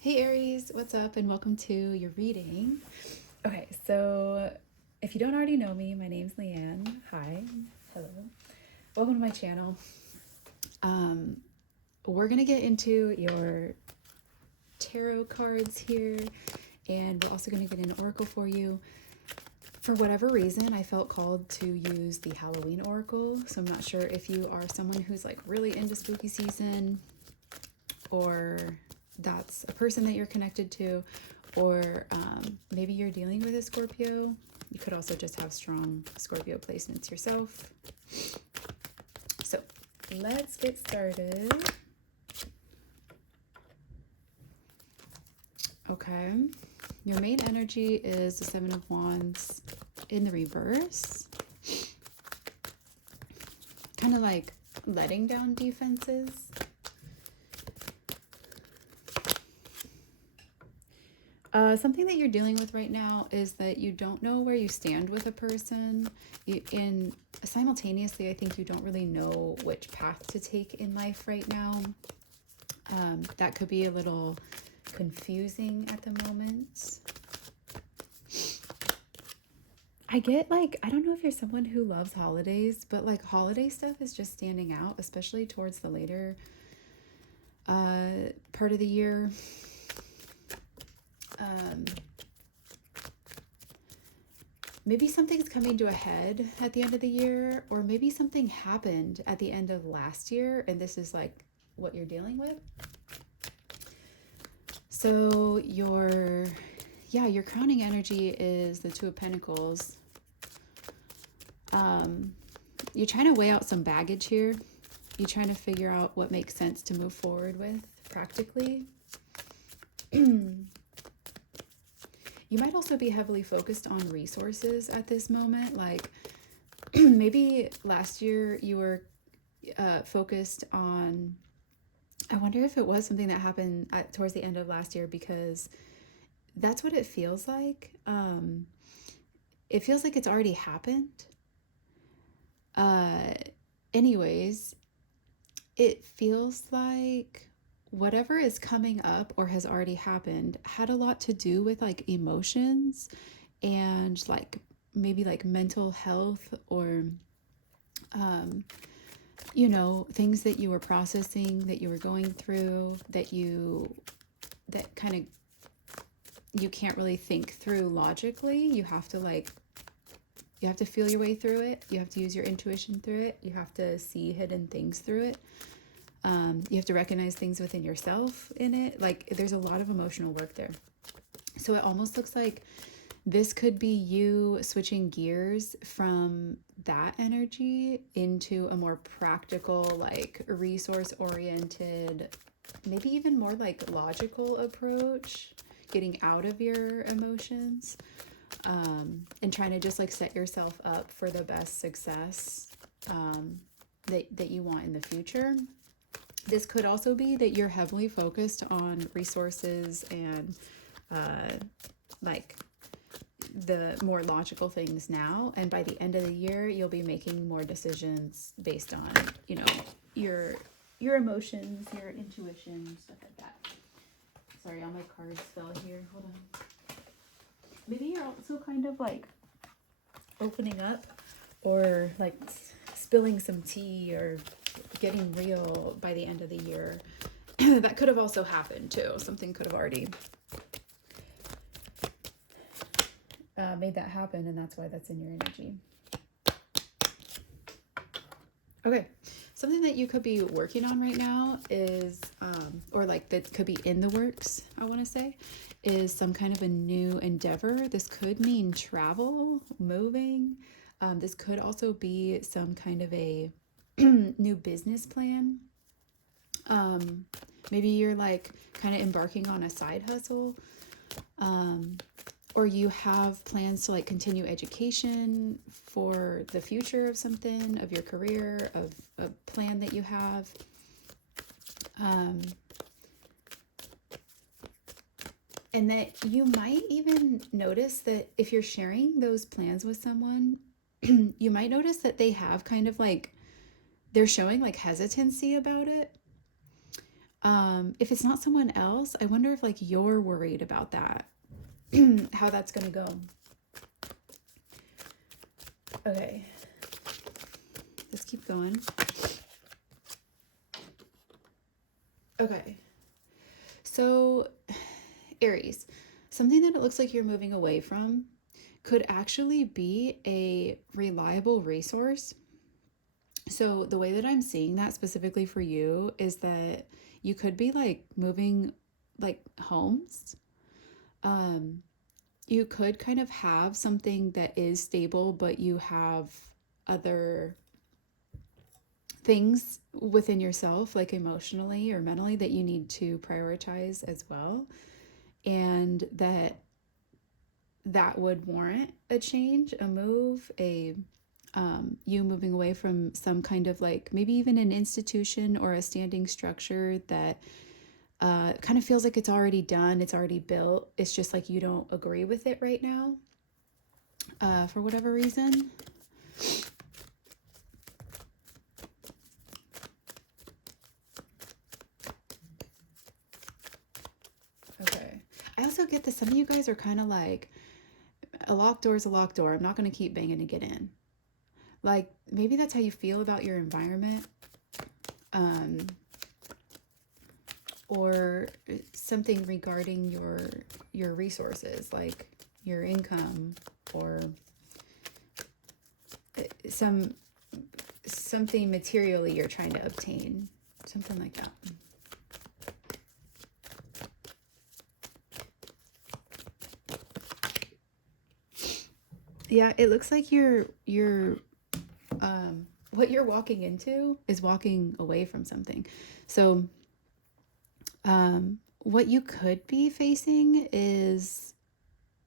Hey Aries, what's up and welcome to your reading. Okay, so if you don't already know me, my name's Leanne. Hi, hello, welcome to my channel. We're gonna get into your tarot cards here, and we're also gonna get an oracle for you. For whatever reason, I felt called to use the Halloween oracle, so I'm not sure if you are someone who's like really into spooky season, or that's a person that you're connected to, or maybe you're dealing with a Scorpio. You could also just have strong Scorpio placements yourself. So let's get started. Okay, your main energy is the Seven of Wands in the reverse. Kind of like letting down defenses. Something that you're dealing with right now is that you don't know where you stand with a person. And simultaneously, I think you don't really know which path to take in life right now. That could be a little confusing at the moment. I get like, I don't know if you're someone who loves holidays, but like holiday stuff is just standing out, especially towards the later part of the year. Maybe something's coming to a head at the end of the year, or maybe something happened at the end of last year and this is like what you're dealing with. So your crowning energy is the Two of Pentacles. You're trying to weigh out some baggage here. You're trying to figure out what makes sense to move forward with practically. You might also be heavily focused on resources at this moment. Like maybe last year you were focused on, I wonder if it was something that happened towards the end of last year, because that's what it feels like. It feels like it's already happened. Anyways, it feels like whatever is coming up or has already happened had a lot to do with like emotions and like maybe like mental health, or things that you were processing, that you were going through, that kind of you can't really think through logically. You have to feel your way through it. You have to use your intuition through it. You have to see hidden things through it. You have to recognize things within yourself in it. Like there's a lot of emotional work there. So it almost looks like this could be you switching gears from that energy into a more practical, like resource oriented, maybe even more like logical approach, getting out of your emotions, and trying to just like set yourself up for the best success that you want in the future. This could also be that you're heavily focused on resources and like the more logical things now, and by the end of the year you'll be making more decisions based on your emotions, your intuition, stuff like that. Sorry, all my cards fell here. Hold on. Maybe you're also kind of like opening up, or like spilling some tea, or getting real by the end of the year. That could have also happened too. Something could have already made that happen, and that's why that's in your energy. Okay, something that you could be working on right now is, or like that could be in the works, I want to say, is some kind of a new endeavor. This could mean travel, moving. This could also be some kind of a new business plan. Maybe you're like kind of embarking on a side hustle, or you have plans to like continue education for the future of something, of your career, of a plan that you have. And that you might even notice that if you're sharing those plans with someone, you might notice that they have kind of like, they're showing like hesitancy about it. If it's not someone else, I wonder if like you're worried about that, how that's gonna go. Okay, let's keep going. Okay, so Aries, something that it looks like you're moving away from could actually be a reliable resource. So the way that I'm seeing that specifically for you is that you could be like moving like homes. Um, you could kind of have something that is stable, but you have other things within yourself, like emotionally or mentally, that you need to prioritize as well. And that would warrant a change, a move, you moving away from some kind of like maybe even an institution or a standing structure that kind of feels like it's already done, it's already built. It's just like you don't agree with it right now for whatever reason. Okay. I also get that some of you guys are kind of like, a locked door is a locked door. I'm not going to keep banging to get in. Like, maybe that's how you feel about your environment. Or something regarding your resources, like your income, or something materially you're trying to obtain, something like that. Yeah, it looks like you're what you're walking into is walking away from something. So what you could be facing is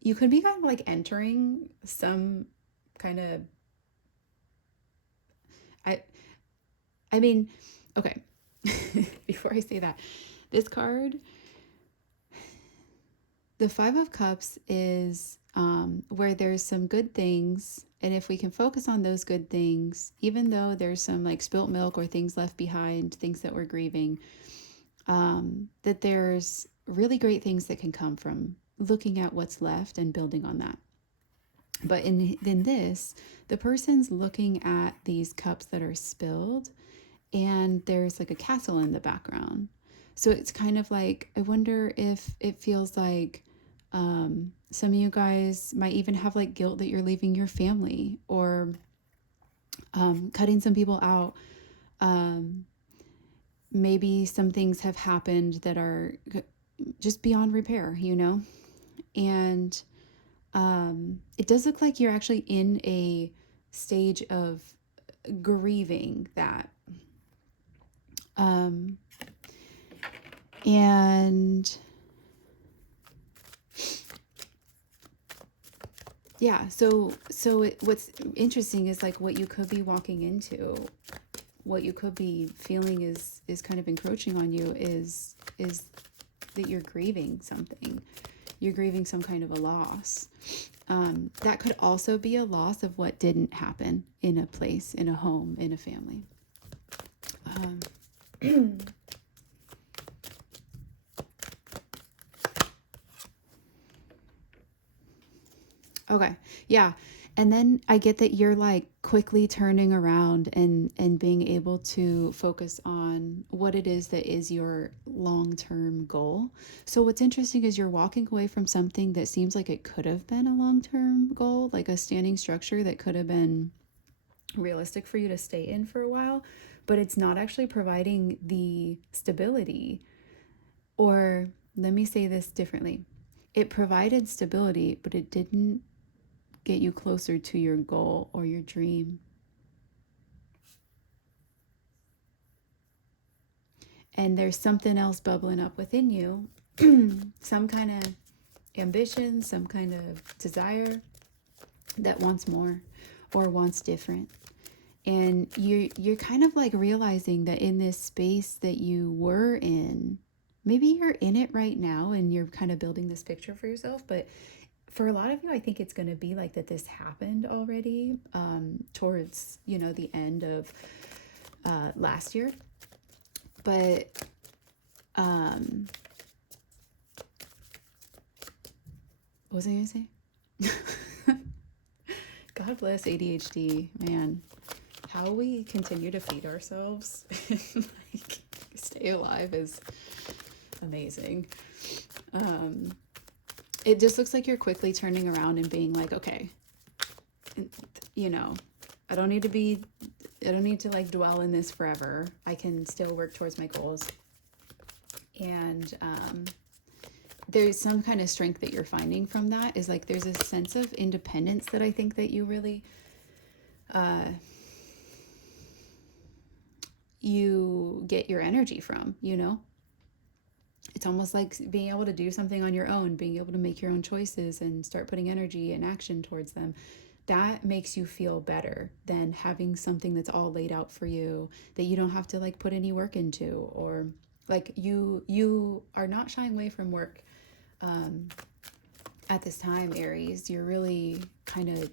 you could be kind of like entering some kind of I I mean, okay. Before I say that, this card, the Five of Cups, is where there's some good things. And if we can focus on those good things, even though there's some like spilt milk or things left behind, things that we're grieving, that there's really great things that can come from looking at what's left and building on that. But in this, the person's looking at these cups that are spilled, and there's like a castle in the background. So it's kind of like, I wonder if it feels like some of you guys might even have like guilt that you're leaving your family, or cutting some people out. Maybe some things have happened that are just beyond repair, you know? And it does look like you're actually in a stage of grieving that. And yeah, so what's interesting is like what you could be walking into, what you could be feeling is kind of encroaching on you is that you're grieving something. You're grieving some kind of a loss. That could also be a loss of what didn't happen in a place, in a home, in a family. Okay. Yeah. And then I get that you're like quickly turning around and being able to focus on what it is that is your long-term goal. So what's interesting is you're walking away from something that seems like it could have been a long-term goal, like a standing structure that could have been realistic for you to stay in for a while, but it's not actually providing the stability. Or let me say this differently. It provided stability, but it didn't get you closer to your goal or your dream. And there's something else bubbling up within you, some kind of ambition, some kind of desire that wants more or wants different. And you're kind of like realizing that in this space that you were in, maybe you're in it right now and you're kind of building this picture for yourself, but for a lot of you, I think it's going to be like that this happened already towards, the end of last year. But What was I going to say? God bless ADHD, man. How we continue to feed ourselves and like stay alive is amazing. It just looks like you're quickly turning around and being like, okay, you know, I don't need to like dwell in this forever. I can still work towards my goals. And there's some kind of strength that you're finding from that. Is like there's a sense of independence that I think that you really you get your energy from, you know? It's almost like being able to do something on your own, being able to make your own choices and start putting energy and action towards them. That makes you feel better than having something that's all laid out for you that you don't have to like put any work into, or like you are not shying away from work at this time, Aries. You're really kind of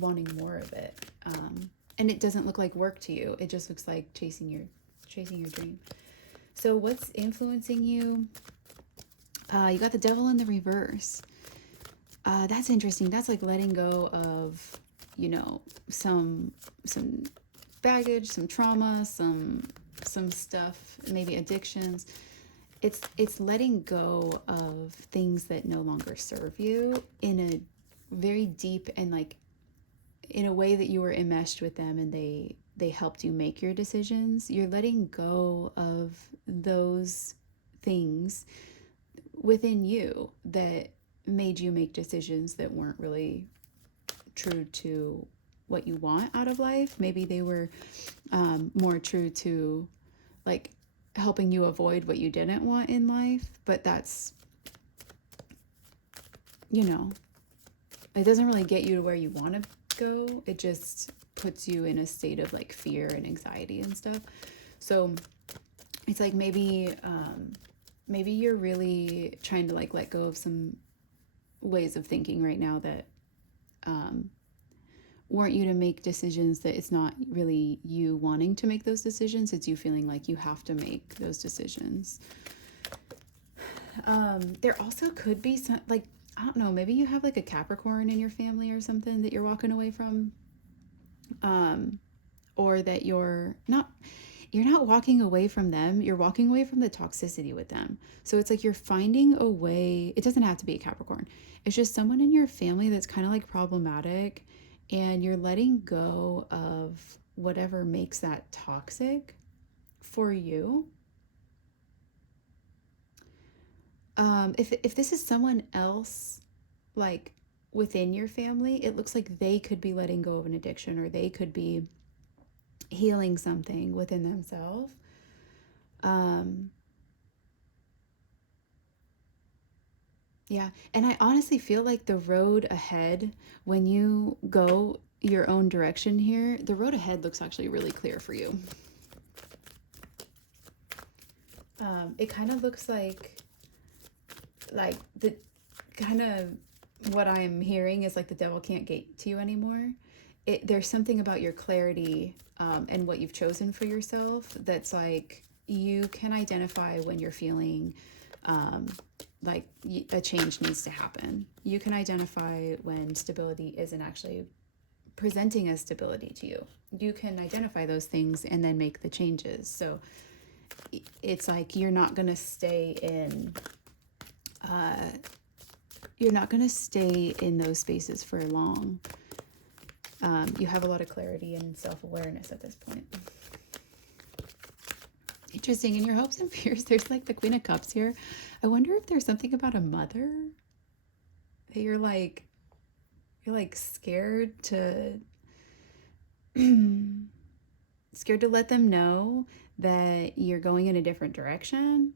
wanting more of it, and it doesn't look like work to you. It just looks like chasing your dream. So what's influencing you? You got the Devil in the reverse. That's interesting. That's like letting go of, you know, some baggage, some trauma, some stuff, maybe addictions. It's letting go of things that no longer serve you in a very deep and like in a way that you were enmeshed with them and they helped you make your decisions. You're letting go of those things within you that made you make decisions that weren't really true to what you want out of life. Maybe they were more true to like helping you avoid what you didn't want in life, but that's, you know, it doesn't really get you to where you want to go. It just puts you in a state of like fear and anxiety and stuff. So it's like maybe you're really trying to like let go of some ways of thinking right now that want you to make decisions that it's not really you wanting to make those decisions. It's you feeling like you have to make those decisions. There also could be some, like, I don't know, maybe you have like a Capricorn in your family or something that you're walking away from. Or that you're not walking away from them, you're walking away from the toxicity with them. So it's like you're finding a way. It doesn't have to be a Capricorn. It's just someone in your family that's kind of like problematic, and you're letting go of whatever makes that toxic for you. If this is someone else, like within your family, it looks like they could be letting go of an addiction, or they could be healing something within themselves. Yeah, and I honestly feel like the road ahead, when you go your own direction here, the road ahead looks actually really clear for you. It kind of looks like the kind of what I'm hearing is like the devil can't get to you anymore. There's something about your clarity and what you've chosen for yourself that's like you can identify when you're feeling like a change needs to happen. You can identify when stability isn't actually presenting as stability to you. You can identify those things and then make the changes. So it's like you're not going to stay in those spaces for long. You have a lot of clarity and self-awareness at this point. Interesting. In your hopes and fears, there's like the Queen of Cups here. I wonder if there's something about a mother that you're like scared to scared to let them know that you're going in a different direction.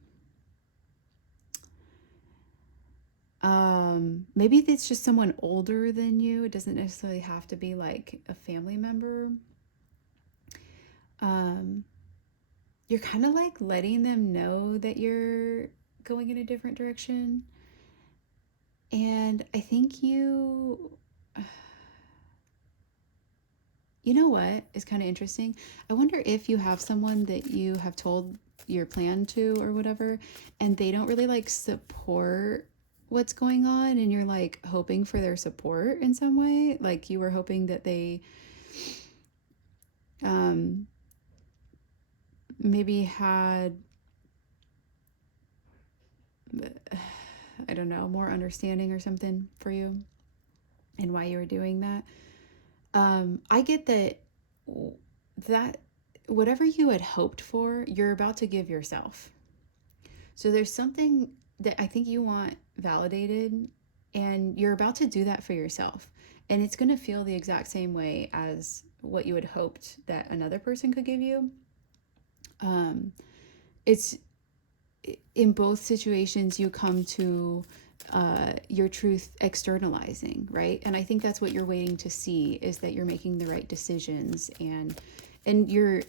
Maybe it's just someone older than you. It doesn't necessarily have to be like a family member. You're kind of like letting them know that you're going in a different direction. And I think you know what is kind of interesting? I wonder if you have someone that you have told your plan to or whatever, and they don't really like support what's going on, and you're like hoping for their support in some way. Like you were hoping that they maybe had, I don't know, more understanding or something for you and why you were doing that. I get that whatever you had hoped for, you're about to give yourself. So there's something that I think you want validated, and you're about to do that for yourself. And it's going to feel the exact same way as what you had hoped that another person could give you. It's in both situations you come to your truth externalizing, right? And I think that's what you're waiting to see, is that you're making the right decisions, and you're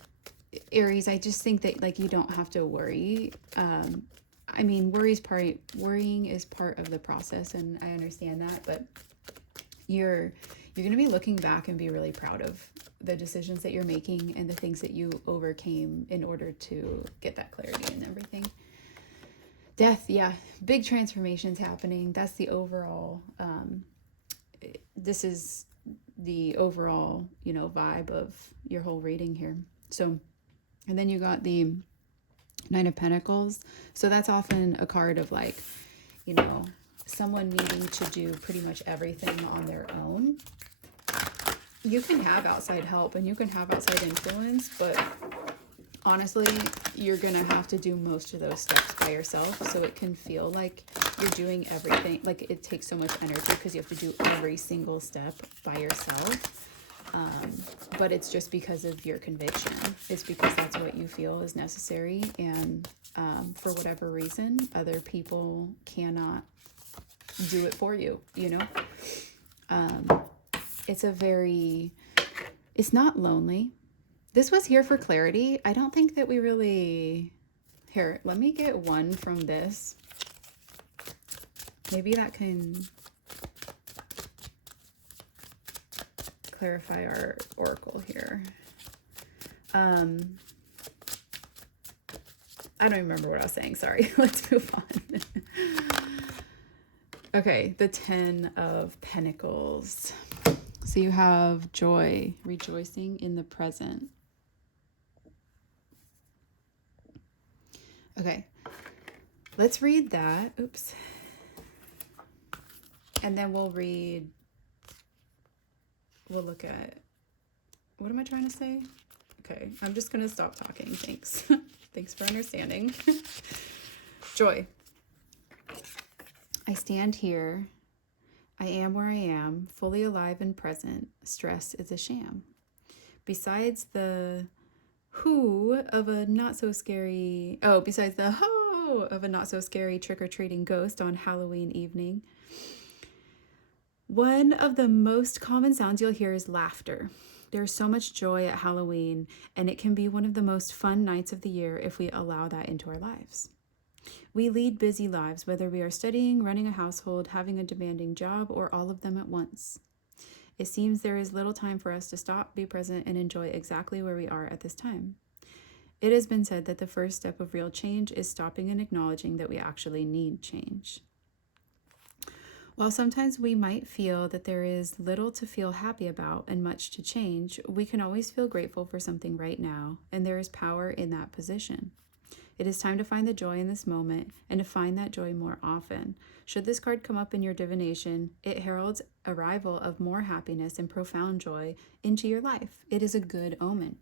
Aries. I just think that like you don't have to worry. I mean, worrying is part of the process, and I understand that, but you're going to be looking back and be really proud of the decisions that you're making and the things that you overcame in order to get that clarity and everything. Death, yeah, big transformations happening. That's the overall, this is the overall, vibe of your whole reading here. So, and then you got the Nine of Pentacles. So that's often a card of like, someone needing to do pretty much everything on their own. You can have outside help and you can have outside influence, but honestly, you're going to have to do most of those steps by yourself. So it can feel like you're doing everything. Like it takes so much energy because you have to do every single step by yourself. But it's just because of your conviction. It's because that's what you feel is necessary. And for whatever reason, other people cannot do it for you, it's not lonely. This was here for clarity. I don't think that we really... Here, let me get one from this. Maybe that can clarify our oracle here. I don't remember what I was saying. Sorry. Let's move on. Okay, the 10 of Pentacles. So you have joy, rejoicing in the present. Okay, let's read that. Oops. And then we'll look at, what am I trying to say? Okay, I'm just going to stop talking. Thanks. Thanks for understanding. Joy. I stand here. I am where I am, fully alive and present. Stress is a sham. Besides the who of a not so scary, besides the ho of a not so scary trick-or-treating ghost on Halloween evening, one of the most common sounds you'll hear is laughter. There's so much joy at Halloween, and it can be one of the most fun nights of the year if we allow that into our lives. We lead busy lives, whether we are studying, running a household, having a demanding job, or all of them at once. It seems there is little time for us to stop, be present, and enjoy exactly where we are at this time. It has been said that the first step of real change is stopping and acknowledging that we actually need change. While sometimes we might feel that there is little to feel happy about and much to change, we can always feel grateful for something right now, and there is power in that position. It is time to find the joy in this moment and to find that joy more often. Should this card come up in your divination, it heralds arrival of more happiness and profound joy into your life. It is a good omen.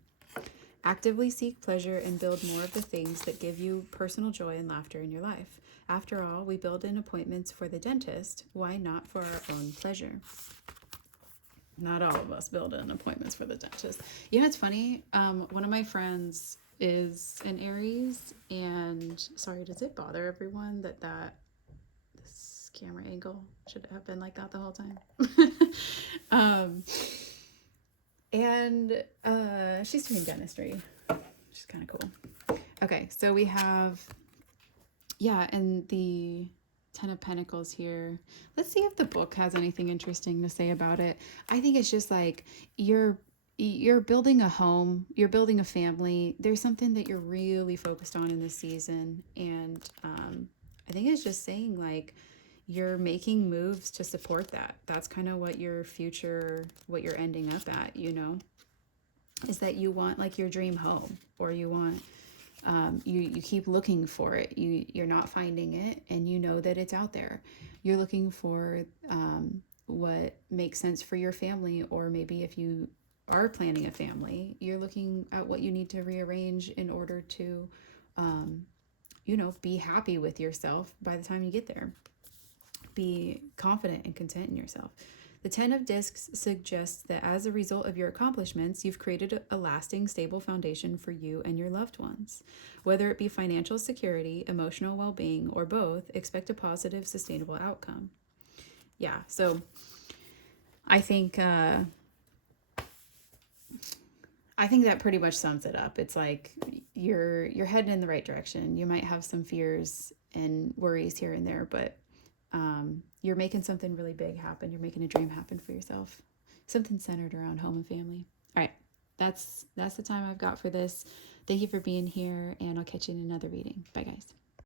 Actively seek pleasure and build more of the things that give you personal joy and laughter in your life. After all, we build in appointments for the dentist. Why not for our own pleasure? Not all of us build in appointments for the dentist. It's funny. One of my friends is an Aries, and sorry, does it bother everyone that this camera angle should have been like that the whole time? And she's doing dentistry, which is kind of cool. Okay, so we have, and the 10 of Pentacles here. Let's see if the book has anything interesting to say about it. I think it's just like you're you're building a home, you're building a family. There's something that you're really focused on in this season. And I think it's just saying like you're making moves to support that. That's kind of what your future, what you're ending up at, you know, is that you want like your dream home, or you want, you keep looking for it. You're not finding it, and you know that it's out there. You're looking for what makes sense for your family, or maybe if you are planning a family, you're looking at what you need to rearrange in order to, you know, be happy with yourself by the time you get there. Be confident and content in yourself. The Ten of Discs suggests that as a result of your accomplishments, you've created a lasting, stable foundation for you and your loved ones. Whether it be financial security, emotional well being, or both, expect a positive, sustainable outcome. Yeah, so I think that pretty much sums it up. It's like you're heading in the right direction. You might have some fears and worries here and there, but you're making something really big happen. You're making a dream happen for yourself. Something centered around home and family. All right, that's the time I've got for this. Thank you for being here, and I'll catch you in another reading. Bye, guys.